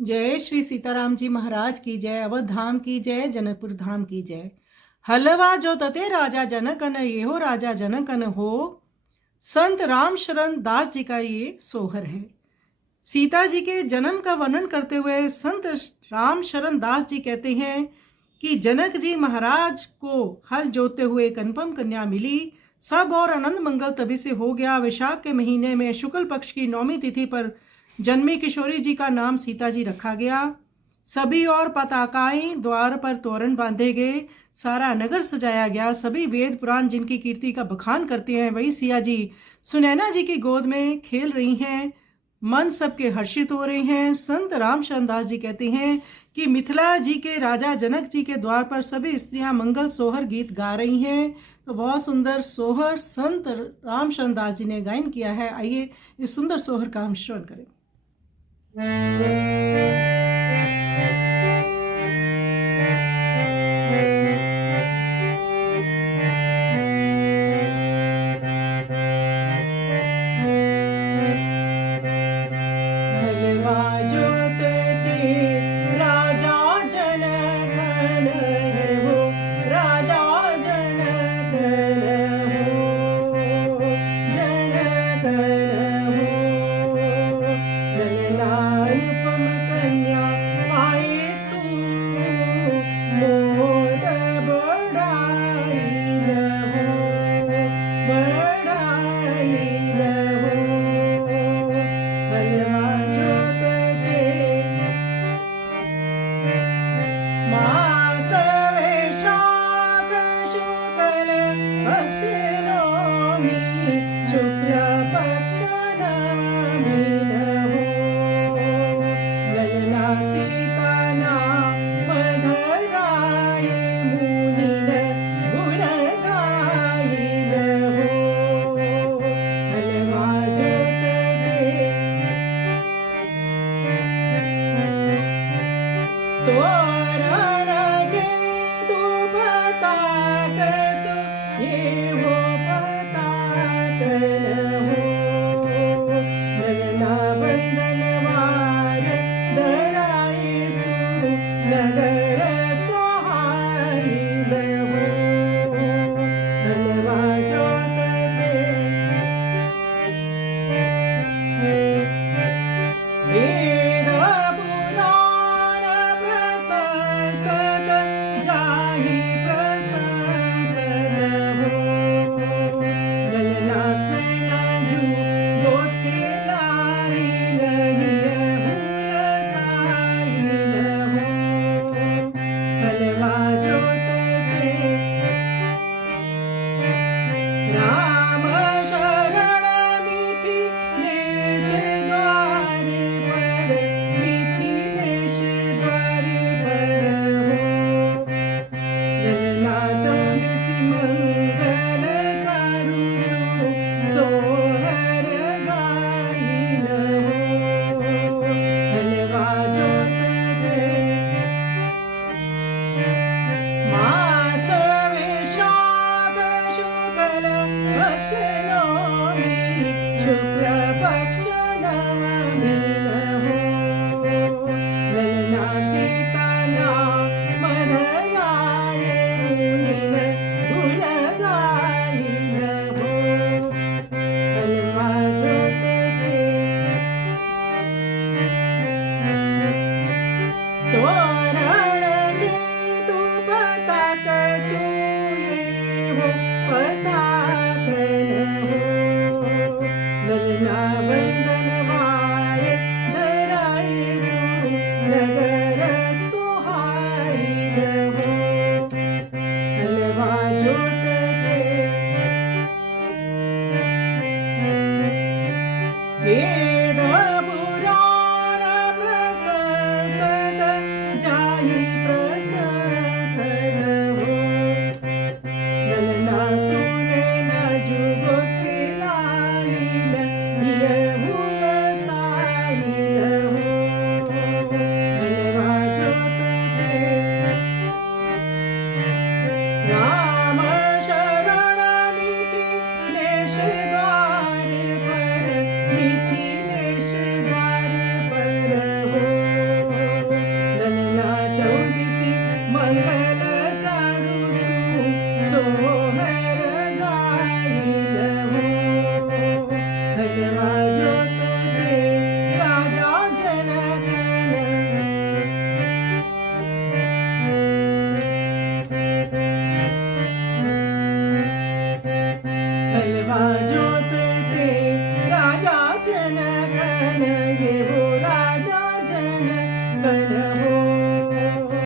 जय श्री सीताराम जी महाराज की जय। अवध धाम की जय। जनकपुर धाम की जय। हलवा जो तते राजा जनकन ये हो राजा जनकन हो। संत राम शरण दास जी का ये सोहर है। सीता जी के जन्म का वर्णन करते हुए संत राम शरण दास जी कहते हैं कि जनक जी महाराज को हल जोतते हुए एक अनुपम कन्या मिली। सब और आनंद मंगल तभी से हो गया। वैशाख के महीने में शुक्ल पक्ष की 9वीं तिथि पर जन्मी किशोरी जी का नाम सीता जी रखा गया। सभी और पताकाएं द्वार पर तोरण बांधे गए। सारा नगर सजाया गया। सभी वेद पुराण जिनकी कीर्ति का बखान करते हैं वही सिया जी सुनैना जी की गोद में खेल रही हैं। मन सबके हर्षित हो रहे हैं। संत राम शरण दास जी कहते हैं कि मिथिला जी के राजा जनक जी के द्वार पर सभी स्त्रियां मंगल सोहर गीत गा रही हैं। तो बहुत सुंदर सोहर संत राम शरण दास जी ने गायन किया है। आइए इस सुंदर सोहर का हम श्रवण करें। जोत ते राजा जनकन ये हो राजा जनकन